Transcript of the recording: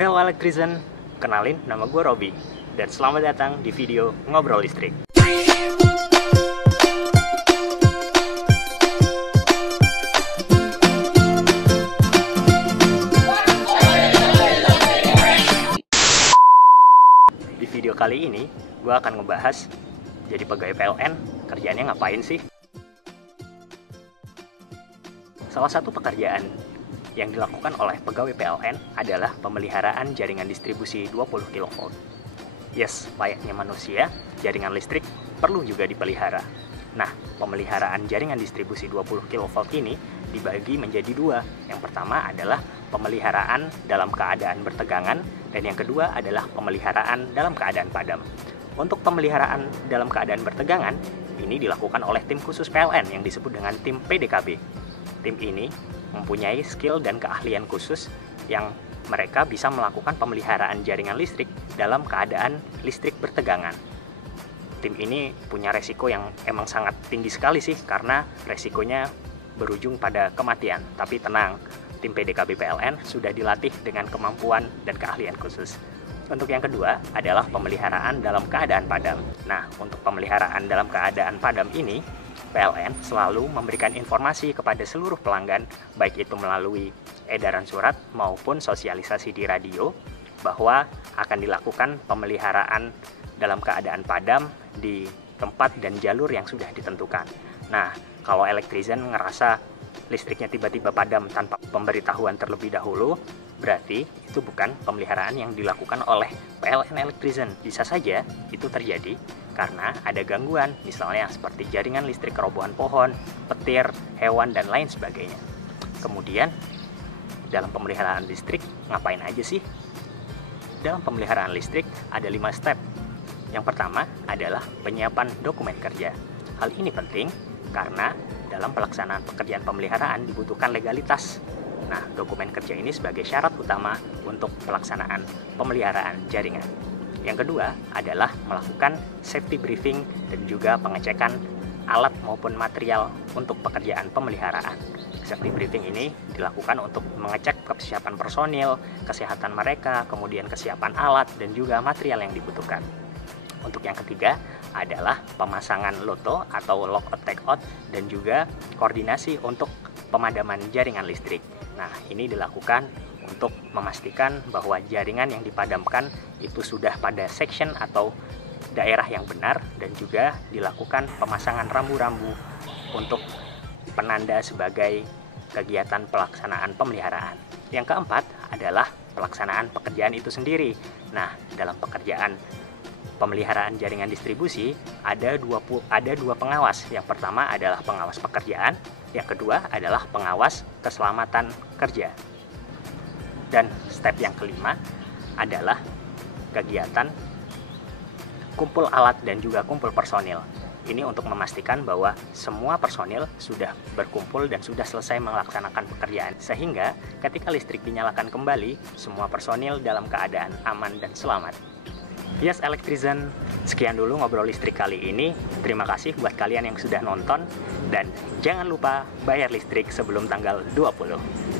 Hello Electrician, kenalin nama gue Robby dan selamat datang di video Ngobrol Listrik. Di video kali ini, gue akan ngebahas jadi pegawai PLN, kerjaannya ngapain sih? Salah satu pekerjaan yang dilakukan oleh pegawai PLN adalah pemeliharaan jaringan distribusi 20 kV. Yes, layaknya manusia, jaringan listrik perlu juga dipelihara. Nah, pemeliharaan jaringan distribusi 20 kV ini dibagi menjadi dua. Yang pertama adalah pemeliharaan dalam keadaan bertegangan, dan yang kedua adalah pemeliharaan dalam keadaan padam. Untuk pemeliharaan dalam keadaan bertegangan, ini dilakukan oleh tim khusus PLN yang disebut dengan tim PDKB. Tim ini mempunyai skill dan keahlian khusus yang mereka bisa melakukan pemeliharaan jaringan listrik dalam keadaan listrik bertegangan. Tim ini punya resiko yang emang sangat tinggi sekali sih, karena resikonya berujung pada kematian. Tapi tenang, tim PDKB PLN sudah dilatih dengan kemampuan dan keahlian khusus. Untuk yang kedua adalah pemeliharaan dalam keadaan padam. Nah, untuk pemeliharaan dalam keadaan padam ini, PLN selalu memberikan informasi kepada seluruh pelanggan, baik itu melalui edaran surat maupun sosialisasi di radio, bahwa akan dilakukan pemeliharaan dalam keadaan padam di tempat dan jalur yang sudah ditentukan. Nah, kalau Electrician ngerasa listriknya tiba-tiba padam tanpa pemberitahuan terlebih dahulu, berarti itu bukan pemeliharaan yang dilakukan oleh PLN Electrician. Bisa saja itu terjadi karena ada gangguan, misalnya seperti jaringan listrik kerobohan pohon, petir, hewan, dan lain sebagainya. Kemudian, dalam pemeliharaan listrik, ngapain aja sih? Dalam pemeliharaan listrik, ada 5 step. Yang pertama adalah penyiapan dokumen kerja. Hal ini penting karena dalam pelaksanaan pekerjaan pemeliharaan dibutuhkan legalitas. Nah, dokumen kerja ini sebagai syarat utama untuk pelaksanaan pemeliharaan jaringan. Yang kedua adalah melakukan safety briefing dan juga pengecekan alat maupun material untuk pekerjaan pemeliharaan. Safety briefing ini dilakukan untuk mengecek kesiapan personil, kesehatan mereka, kemudian kesiapan alat dan juga material yang dibutuhkan. Untuk yang ketiga adalah pemasangan loto atau lock out take out dan juga koordinasi untuk pemadaman jaringan listrik. Nah, ini dilakukan untuk memastikan bahwa jaringan yang dipadamkan itu sudah pada section atau daerah yang benar, dan juga dilakukan pemasangan rambu-rambu untuk penanda sebagai kegiatan pelaksanaan pemeliharaan. Yang keempat adalah pelaksanaan pekerjaan itu sendiri. Nah, dalam pekerjaan pemeliharaan jaringan distribusi ada dua pengawas. Yang pertama adalah pengawas pekerjaan, yang kedua adalah pengawas keselamatan kerja. Dan step yang kelima adalah kegiatan kumpul alat dan juga kumpul personil. Ini untuk memastikan bahwa semua personil sudah berkumpul dan sudah selesai melaksanakan pekerjaan, sehingga ketika listrik dinyalakan kembali, semua personil dalam keadaan aman dan selamat. Yes Electrician, sekian dulu ngobrol listrik kali ini. Terima kasih buat kalian yang sudah nonton, dan jangan lupa bayar listrik sebelum tanggal 20.